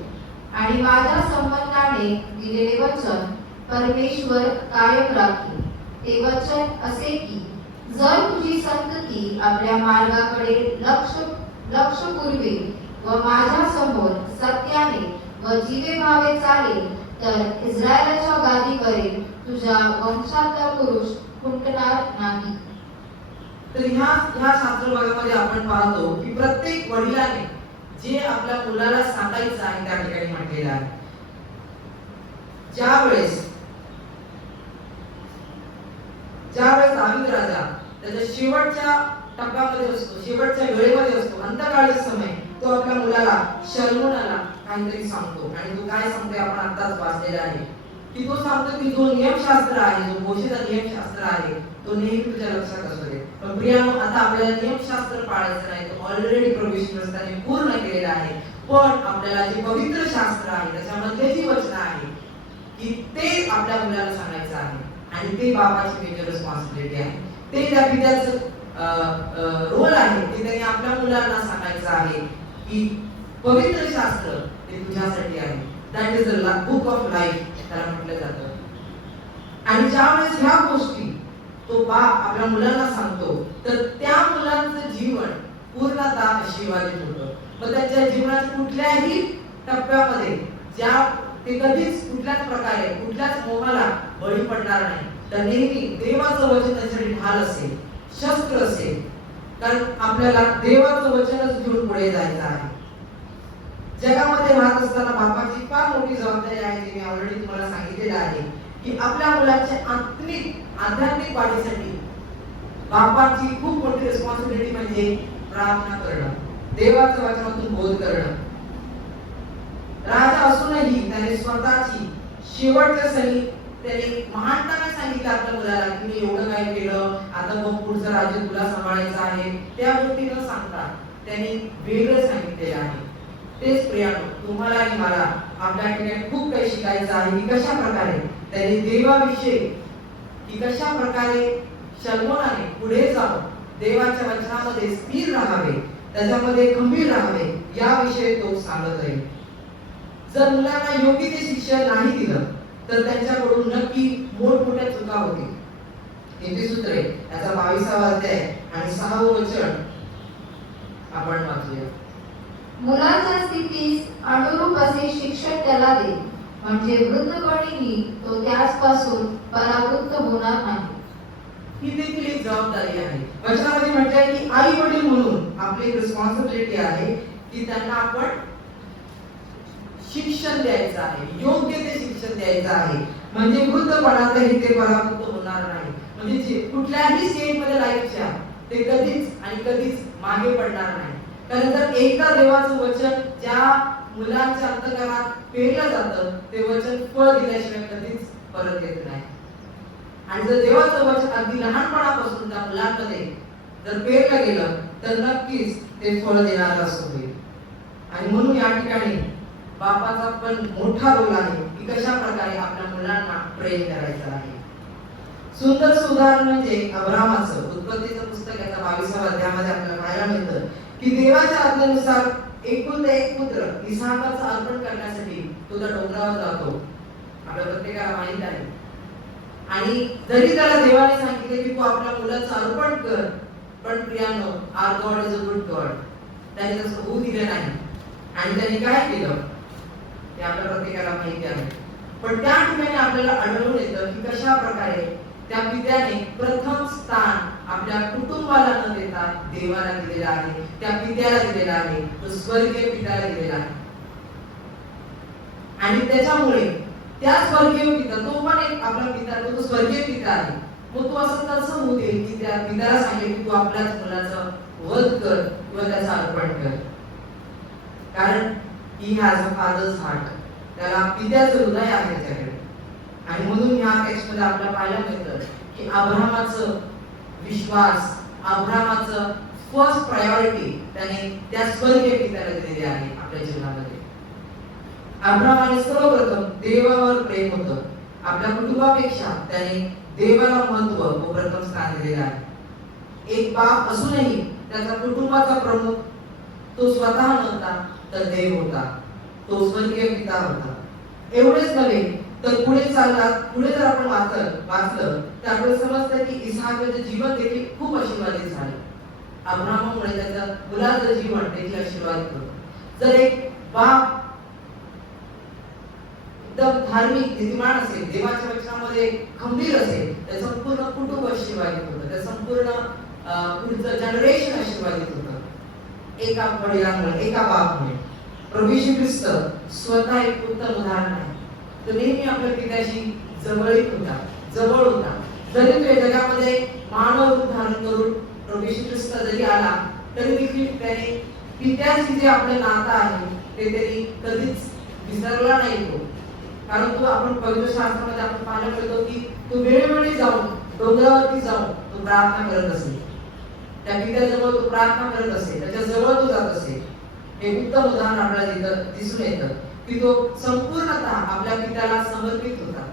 आणि माझ्या संबंधाने दिलेले वचन परमेश्वर कायम राखील. ते वचन असे की जर तुझी संतती आपल्या मार्गाकडे लक्ष पुरवेल व माझ्या समोर सत्याने व जीवे भावे चालेल तर इस्रायलाच्या गादीवरील तुझ्या वंशातला पुरुष खुंटणार नाही. तर ह्या शास्त्र भागामध्ये आपण पाहतो की प्रत्येक वडिलाने जे आपल्या मुलाला सांगायचं आहे त्या ठिकाणी म्हटलेलं आहे. ज्यावेळेस दावीद राजा त्याच्या शेवटच्या टप्प्यामध्ये असतो, शेवटच्या वेळेमध्ये असतो, अंतकाळीचा समय, तो आपल्या मुलाला शल्मोनाला काहीतरी सांगतो. आणि तो काय सांगतोय आपण आताच वाचलेला आहे की तो सांगतो की जो नियमशास्त्र आहे, जो मोशेचा नियमशास्त्र आहे, तो नेहमी तुझ्या लक्षात असू दे. पण प्रियानो, आता आपल्याला नियमशास्त्र पाळायचं नाही, तो ऑलरेडी प्रभू येशू ख्रिस्ताने पूर्ण केलेला आहे. पण आपल्याला जे पवित्र शास्त्र आहे त्याच्यामध्ये जी वचन आहे की ते आपल्या मुलाला सांगायचं आहे. आणि ते बाबाची मेजर रिस्पॉन्सिबिलिटी आहे. ते त्या पित्याचं रोल आहे ते त्यांनी आपल्या मुलांना सांगायचं आहे की पवित्र शास्त्र ते तुझ्यासाठी आहे. That is the book of life त्याला म्हटलं जातं. आणि ज्यावेळेस ह्या गोष्टी तो बाप आपल्या मुलांना सांगतो तर त्या मुलांचं जीवन पूर्णतः आशीर्वादित होतं. मग त्यांच्या जीवनाच्या कुठल्याही टप्प्यामध्ये ते कधीच कुठल्याच प्रकारे कुठल्याच मोहाला बळी पडणार नाही. तर नेहमी देवाचं वचन त्यांच्यासाठी ढाल असेल, शस्त्र असेल. कारण आपल्याला देवाचं वचनच घेऊन पुढे जायचं आहे. जगामध्ये राहत असताना बापाची फार मोठी जबाबदारी आहे, जी मी ऑलरेडी तुम्हाला सांगितलेलं आहे की आपल्या मुलाच्या आध्यात्मिक वाढीसाठी बापाची खूप मोठी रिस्पॉन्सिबिलिटी म्हणजे प्रार्थना करणं, देवाच्या वचनातून बोध करणं. राजा असूनही त्याने स्वतःची शेवटच्या सणी त्याने महानता काय सांगितलं आपल्या मुलाला की मी एवढं काय केलं, आता मग पुढचं राज्य तुला सांभाळायचं आहे, त्या गोष्टी न सांगता त्यांनी वेगळं सांगितलेलं आहे. तेच प्रियानो, तुम्हाला आणि मला आपल्या ठिकाणी खूप काही शिकायचं आहे की कशा प्रकारे त्यांनी देवाविषयी की कशा प्रकारे शल्मोनाने पुढे जाऊन देवाच्या वचनामध्ये स्थिर राहावे, त्याच्यामध्ये खंबीर राहावे याविषयी तो सांगत आहे. जर मुलांना योग्य ते शिक्षण नाही दिलं तर त्यांच्याकडून नक्की मोठमोठ्या चुका होतील. नीतिसूत्रे याचा 22वा अध्याय आणि 6वं वचन आपण वाचूया. मुलाच्या स्थितीस अनुरूप असे शिक्षण त्याला दे, म्हणजे वृद्धपणीही तो त्याचपासून परावृत्त होणार नाही. ही देखील एक जबाबदारी आहे. वचनामध्ये म्हटले आहे की आई वडील म्हणून आपली रिस्पॉन्सिबिलिटी आहे की त्यांना आपण शिक्षण द्यायचं आहे, योग्य ते शिक्षण द्यायचं आहे. म्हणजे वृद्धपणातही ते परावृत्त होणार नाही. म्हणजे जे कुठल्याही स्टेज मध्ये लाईफच्या ते कधीच मागे पडणार नाही. कारण जर एकदा देवाचं वचन ज्या मुलांच्या अंतःकरणात पेरलं जातं ते वचन फळ दिल्याशिवाय कधीच परत येत नाही. आणि जर देवाचं वचन अगदी लहानपणापासून त्या मुलांमध्ये जर पेरलं गेलं तर नक्कीच ते फळ देणारं असं होईल. आणि म्हणून या ठिकाणी बापाचा पण मोठा रोल आहे की कशा प्रकारे आपल्या मुलांना प्रेम करायचं आहे. सुंदर उदाहरण म्हणजे अब्रामाचं. उत्पत्तीचं पुस्तक याच्या 22व्या अध्यायामध्ये आपल्याला पाहायला मिळतं की देवाच्या आज्ञेनुसार एकुलता एक पुत्र इसहाकाचं अर्पण करण्यासाठी तो त्या डोंगरावर जातो. आपल्या प्रत्येकाला माहित आहे. आणि जरी त्याला देवाने सांगितले की तू आपल्या मुलाचं अर्पण कर, पण प्रियानो, our God is a good God, त्याने तसं होऊ दिलं नाही. आणि त्याने काय केलं ते आपल्या प्रत्येकाला माहिती आहे. पण त्या ठिकाणी आपल्याला आढळून येतं की कशा प्रकारे त्या पित्याने प्रथम स्थान आपल्या कुटुंबाला न देता देवाला दिलेला आहे, त्या पित्याला दिलेला आहे, तो स्वर्गीय पित्याला दिलेला आहे. आणि त्याच्यामुळे त्या स्वर्गीय पिता, तो पण एक आपला पिता, तो स्वर्गीय पिता आहे. मग तो असं कसं होऊ दे की त्या पित्याला सांगेल की तू आपल्याच मुलाचं वध कर किंवा त्याचं अर्पण कर. कारण he has a fathers heart, त्याला पित्याचं हृदय आहे त्याच्याकडे. आणि म्हणून ह्या टेक्स्ट मध्ये आपल्याला पाहायला मिळतं की अब्रामाचं विश्वास, अब्रामाचं फर्स्ट प्रायोरिटी त्याने त्या स्वर्गीय पित्याला दिलेली आहे आपल्या जीवनामध्ये. अब्रामाने सर्वप्रथम देवावर प्रेम होतं. आपल्या कुटुंबापेक्षा त्याने देवाला महत्त्व व प्रथम स्थान दिलेलं आहे. एक बाप असूनही त्याचा कुटुंबाचा प्रमुख तो स्वतः नव्हता, तर देव होता, तो स्वर्गीय पिता होता. एवढेच नव्हे तर पुढे जर आपण वाचलं तर आपल्याला समजतं की इसाहाकाचे जीवन देखील खूप आशीर्वादित झाले. अब्रामामुळे त्याच्या मुलाचं जीवन देखील आशीर्वादित होतं. जर एक बाप एकदम धार्मिक नीतिमान असेल, देवाच्या वचनामध्ये खंबीर असेल, तर संपूर्ण कुटुंब आशीर्वादित होतं, त्या संपूर्ण पुढचं जनरेशन आशीर्वादित होतं. एका वडिलांमुळे, एका बापामुळे. प्रभू येशू ख्रिस्त स्वतः एक उत्तम उदाहरण आहे. तो नेहमी आपल्या पित्याशी जवळ होता. जरी तो या जगामध्ये मानव रूप धारण करून प्रभू येशू ख्रिस्त जरी आला तरी देखील त्याने पित्याशी जे आपलं नातं आहे ते त्यांनी कधीच विसरला नाही. तो कारण तो आपण पवित्र शास्त्रामध्ये आपण पाहायला मिळतो की तो वेळोवेळी जाऊन डोंगरावरती जाऊन तो प्रार्थना करत असे. त्या पित्याजवळ तो प्रार्थना करत असे, त्याच्या जवळ तो जात असे. हे उत्तम उदाहरण आपल्याला दिसून येतं की तो संपूर्णतः आपल्या पित्याला समर्पित होता.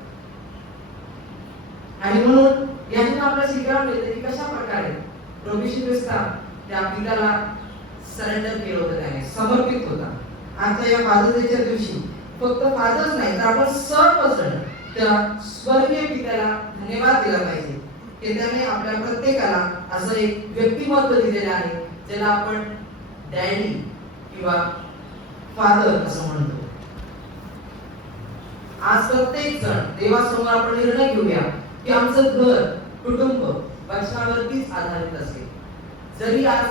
आणि म्हणून यातून आपल्याला शिकायला मिळतं की कशा प्रकारे प्रभू येशू ख्रिस्त त्या पित्याला सरेंडर केलं होतं, त्याने समर्पित होता. आजच्या या फादर्स डेच्या दिवशी फक्त फादर्स नाही तर आपण सर्वजण त्या स्वर्गीय पित्याला धन्यवाद दिला पाहिजे की त्याने आपल्या प्रत्येकाला असं एक व्यक्तिमत्व दिलेलं आहे ज्याला आपण डॅडी किंवा फादर असं म्हणतो. आज प्रत्येक जण देवासमोर आपण निर्णय घेऊया की आमचं घर, कुटुंब वचनावरतीच आधारित असेल. जरी आज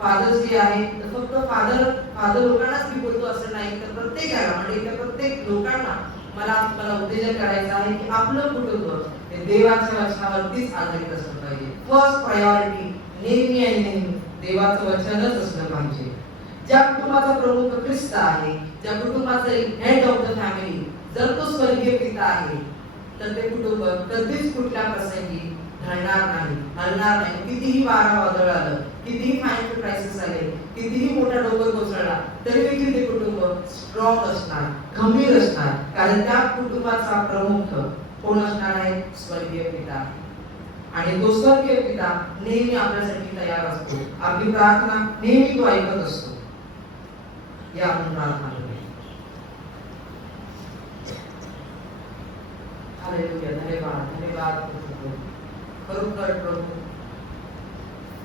फादर्स डे आहे तर फक्त फादर लोकांनाच मी बोलतो असं नाही, तर प्रत्येकाला म्हणजे इथल्या प्रत्येक लोकांना मला उद्देश करायचा आहे की आपलं कुटुंब हे देवाच्या वचनावरतीच आधारित असलं पाहिजे. फर्स्ट प्रायोरिटी नेहमी आणि नेहमी देवाचं वचनच असलं पाहिजे. ज्या कुटुंबाचा प्रमुख ख्रिस्त आहे, ज्या कुटुंबाचा हेड ऑफ द फॅमिली जर तो स्वर्गीय पिता आहे, तर ते कुटुंब कधीच कुठल्या प्रसंगी हलणार नाही. कितीही वारा वादळ आलं, कितीही फायनान्शियल क्रायसिस आले, कितीही मोठा डोंगर कोसळला, तरी देखील ते कुटुंब स्ट्रॉंग असणार, खंबीर असणार. कारण त्या कुटुंबाचा प्रमुख कोण असणार आहे? स्वर्गीय पिता. आणि तो स्वर्गीय पिता नेहमी आपल्यासाठी तयार असतो. आपली प्रार्थना नेहमी तो ऐकत असतो. या आपण प्रार्थना करूया. हालेलुया. धन्यवाद प्रभू. खरोखर प्रभू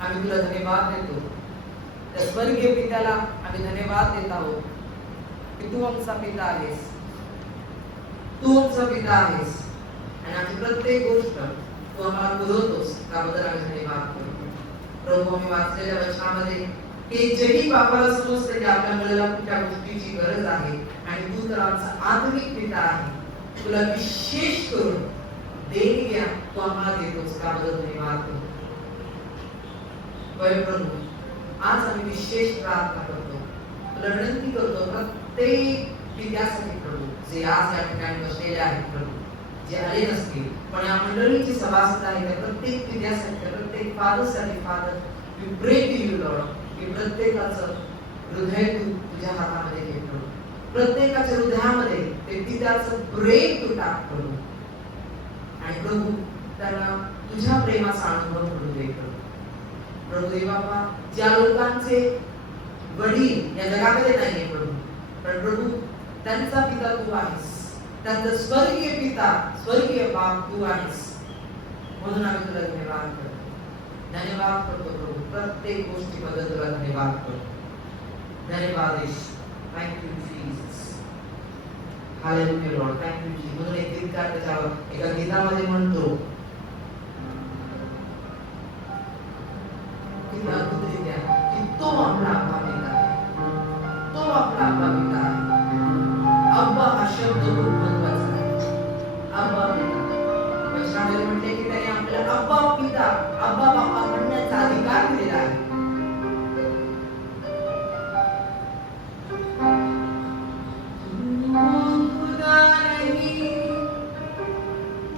आम्ही तुला धन्यवाद देतो. त्या स्वर्गीय पित्याला आम्ही धन्यवाद देत आहोत की तू आमचा पिता आहेस, तू आमचा पिता आहेस आणि आमची प्रत्येक गोष्ट तू आम्हाला पुरवतोस. त्याबद्दल आम्ही धन्यवाद करतो. प्रभू आम्ही वाचलेल्या वचनामध्ये की जेही बापाला समजतं की आपल्या मुलाला कुठल्या गोष्टीची गरज आहे आणि तू तर आमचा आत्मिक पिता आहे, तुला विशेष करून देणग्या तू आम्हाला देतोस. त्याबद्दल धन्यवाद करतो. प्रभू आज आम्ही विशेष प्रार्थना करतो, तुला विनंती करतो प्रत्येक पित्यासाठी प्रभू जे आज या ठिकाणी बसलेले आहेत प्रभू, जे आले नसतील पण या मंडळीची सभासद आहे, त्या प्रत्येक पित्यासाठी, प्रत्येक फादरसाठी फादर वी प्रे टू यू लॉर्ड की प्रत्येकाचं हृदय तू तुझ्या हातामध्ये घे प्रभू. प्रत्येकाच्या हृदयामध्ये ते पित्याचं प्रेम तू टाक प्रभू. आणि प्रभू त्यांना तुझ्या प्रेमाचा अनुभव करू दे प्रभू. प्रभू देव बाबा ज्या लोकांचे वडील या जगामध्ये नाहीये प्रभू, पण प्रभू त्यांचा पिता तू आहेस, त्यांचा स्वर्गीय पिता, स्वर्गीय बाप तू आहेस. म्हणून आम्ही तुला धन्यवाद करतो. धन्यवाद करतो प्रभू. प्रत्येक गोष्टीबद्दल तुला धन्यवाद करतो. धन्यवाद येशू. Thank you Jesus. Hallelujah Lord. Thank you Jesus. म्हणून एक गीतकार त्याच्यावर एका गीतामध्ये म्हणतो की तो आपला अब्बा पिता आहे, तो आपला अब्बा पिता आहे. अब्बा हा शब्द खूप महत्वाचा आहे. अब्बा पिता वचनामध्ये म्हणते की त्याने आपल्याला अब्बा पिता, अब्बा बाबा म्हणण्याचा अधिकार दिलेला आहे.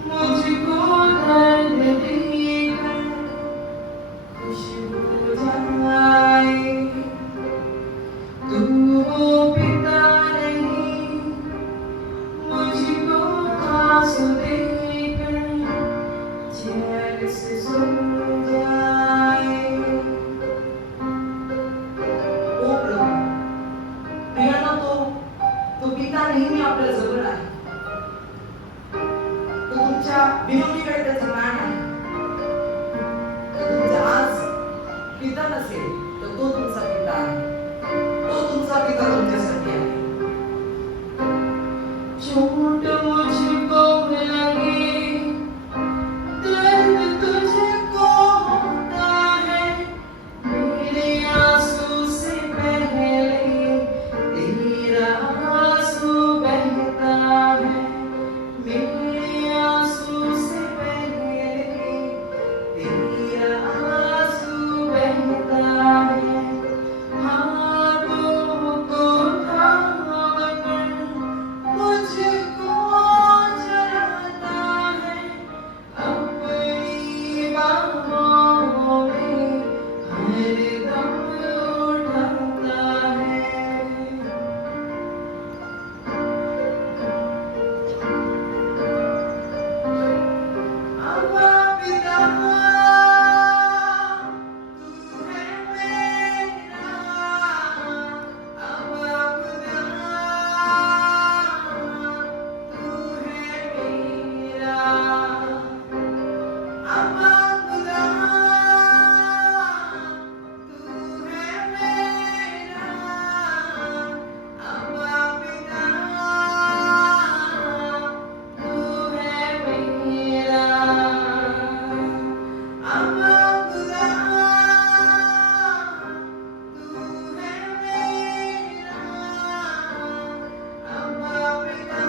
खुशबू नसेल तर तो तुमचा पिता आहे. तो तुमचा पिता तुमच्यासाठी आहे. चोट मुझको लगे, दर्द तुझको होता है, मेरे आंसू से पहले तेरा आंसू बहता है, मेरे आंसू से पहले तेरा आंसू बहता है. हाथों को थामकर मुझको जलाता है, अपनी बाहों में हरदम उठाता है. अब्बा पिता तू है मेरा, अब्बा खुदा तू है मेरा, अब्बा खुदा तू है मेरा, अब्बा पिता तू है मेरा, अब्बा खुदा तू है मेरा, अब्बा पिता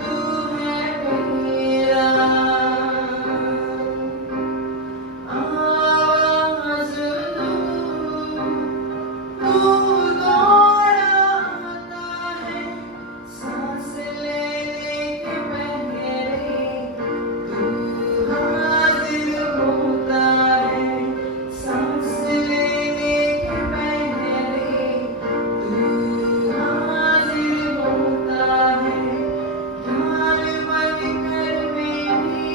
तू है मेरा. आवाज़ तू दौड़ाता है, सांस लेने के पहले तू हाजिर होता है, सांस लेने के पहले तू हाजिर होता है. ध्यान बनकर मेरी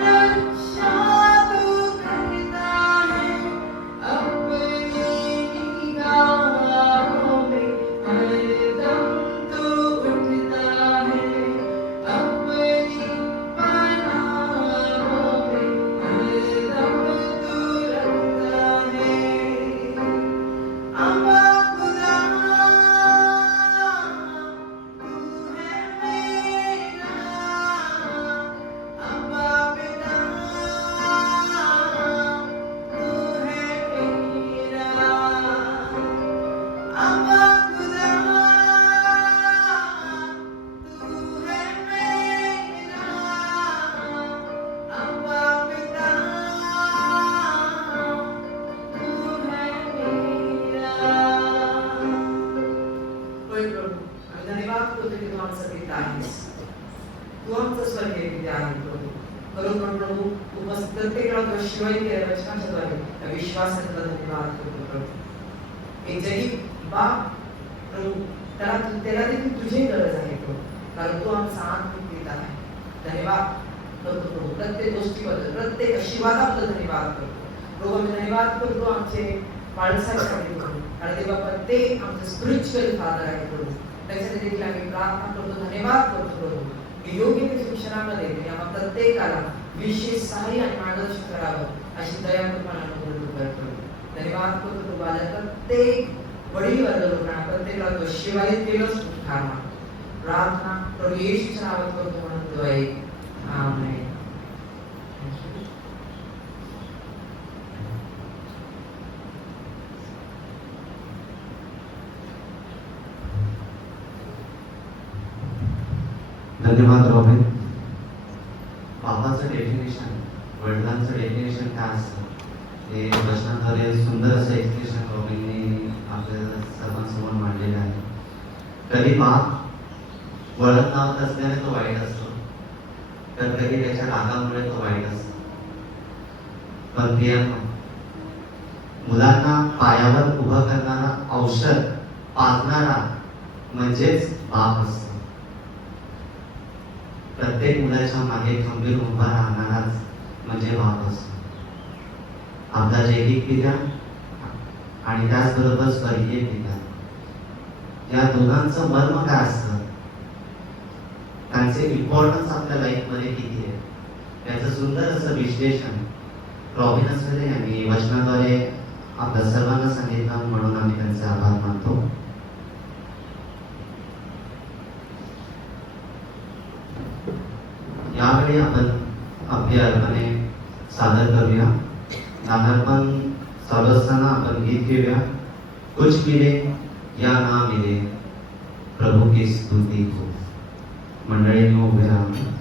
रक्षा तू करता है, अपनी निगाहों में हरदम तू उठता है, अपनी पनाहों में हरदम तू रखता है. अब्बा खुदा तू है मेरा, अब्बा पिता तू है मेरा, अब्बा खुदा तू है मेरा, अब्बा पिता तू है मेरा. होय प्रभू, आम्ही धन्यवाद करतो की तू आमचा पिता आहेस. तू आमचा स्वर्गीय पिता आहे प्रभू. खरोखर प्रभू उपस्थित प्रत्येकाला तुझ्या शिवाय केलेल्या वचनाच्याद्वारे त्या विश्वासाला धन्यवाद करतो प्रभू. एक जरी बाप प्रभू त्याला देखील तुझी गरज आहे प्रभू, कारण तू आमचा आत्मिक पिता आहे. धन्यवाद करतो प्रभू प्रत्येक गोष्टीबद्दल, प्रत्येक आशीर्वादाबद्दल धन्यवाद करतो प्रभू. आम्ही धन्यवाद करतो आमचे बाळासाहेब प्रभू, कारण ते बाबा ते आमचे स्पिरिच्युअल फादर आहे प्रभू. त्याच्यासाठी देखील आम्ही प्रार्थना करतो, धन्यवाद करतो प्रभू की योग्य त्या शिक्षणामध्ये त्यांनी आम्हा प्रत्येकाला विशेष सहाय्य आणि मार्गदर्शन करावं अशी दया कृपा करतो. धन्यवाद करतो प्रभू. माझ्या प्रत्येक वडील वर्ग लोकांना प्रत्येकाला तो शिवाय केलंच खाना प्रार्थना प्रभू येशूच्या नावात करतो म्हणतो आहे. आमेन. धन्यवाद रॉबिन. बाबाचं डेफिनेशन, वडिलांचं डेफिनेशन काय असतं हे प्रश्नाद्वारे सुंदर असं एक्सप्लेनेशन रॉबिनने आपल्या सर्वांसमोर मांडलेलं आहे. कधी बाप वळण लावत असल्याने तो वाईट असतो, तर कधी त्याच्या रागामुळे तो वाईट असतो. पण प्रियांनो, मुलांना पायावर उभं करणारा, औषध पाजणारा म्हणजेच बाप असतो. प्रत्येक मुलाच्या मागे खंबीर उभा राहणाराच म्हणजे बाप असतो. आपला जैविक पिता आणि त्याचबरोबर स्वर्गीय पिता, या दोघांचं मर्म काय असतं, त्यांचे इम्पॉर्टन्स आपल्या लाईफमध्ये किती आहे, याचं सुंदर असं विश्लेषण रॉबिन असले यांनी वचनाद्वारे आपल्या सर्वांना सांगितलं, म्हणून आम्ही त्यांचे आभार मानतो. यावेळी आपण आपली अर्पणे सादर करूया. नामार्पण चालू असताना आपण गीत घेऊया. कुछ मिले या ना मिले प्रभू की स्तुती हो. मंडळींनी उभे राहा.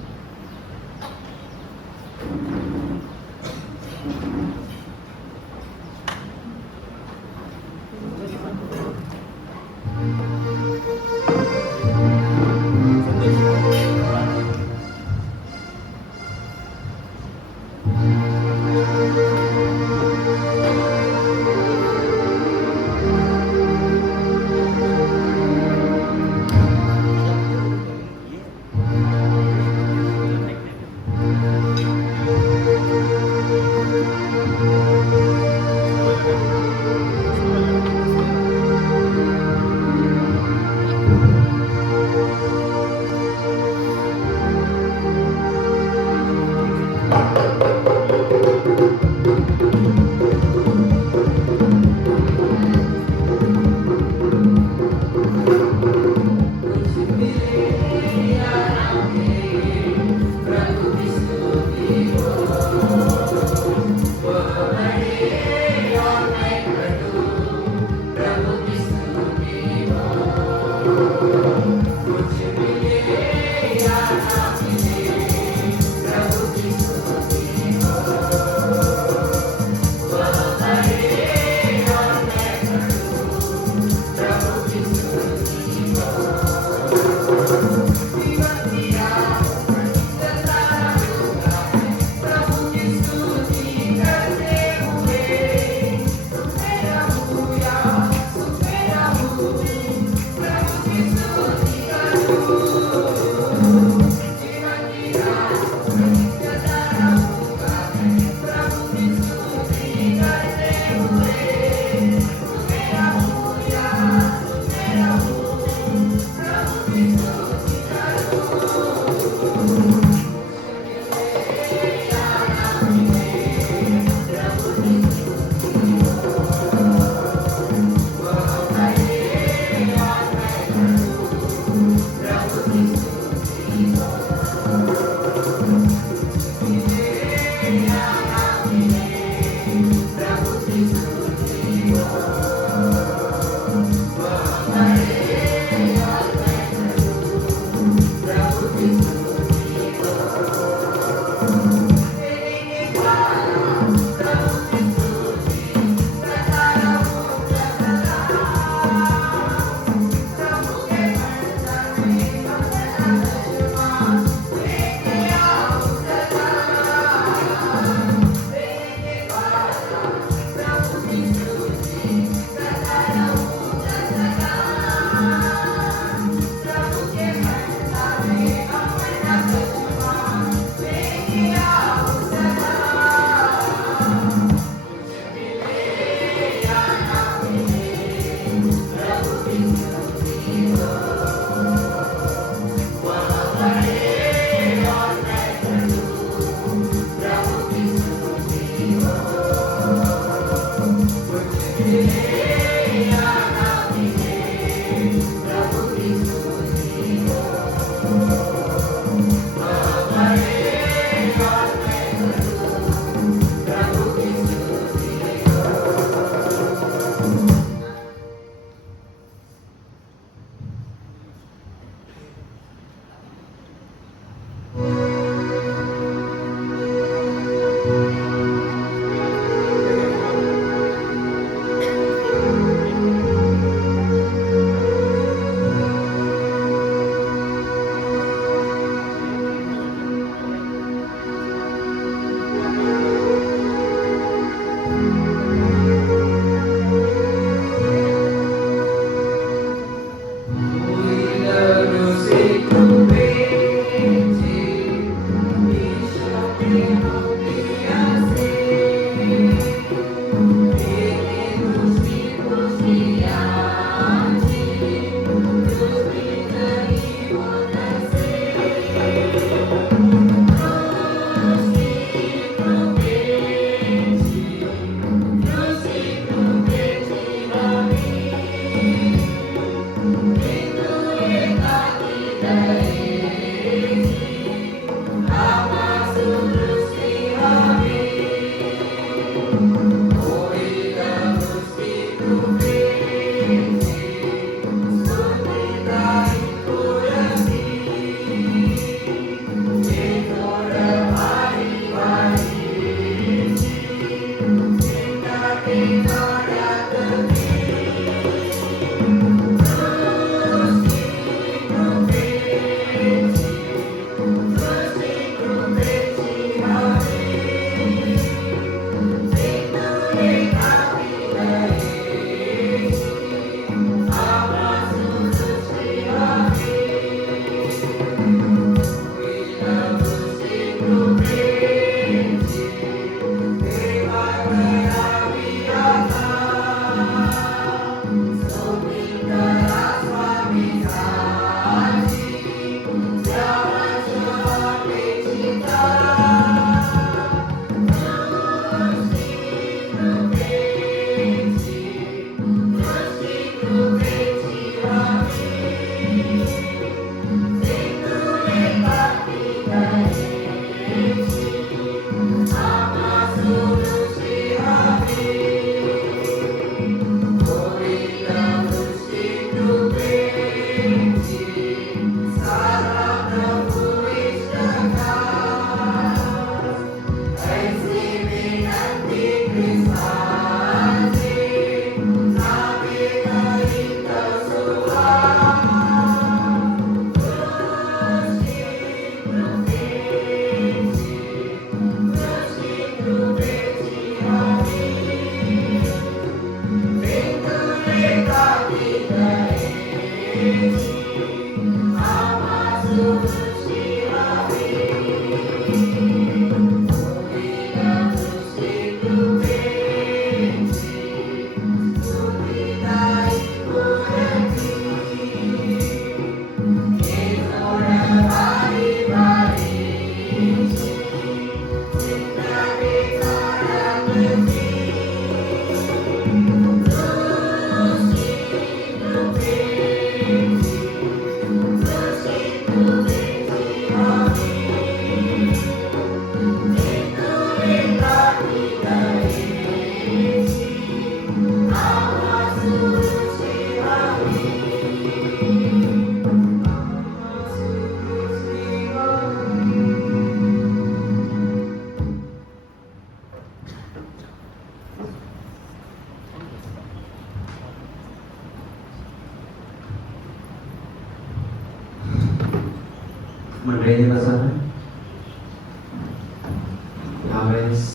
मंडळीने बसा.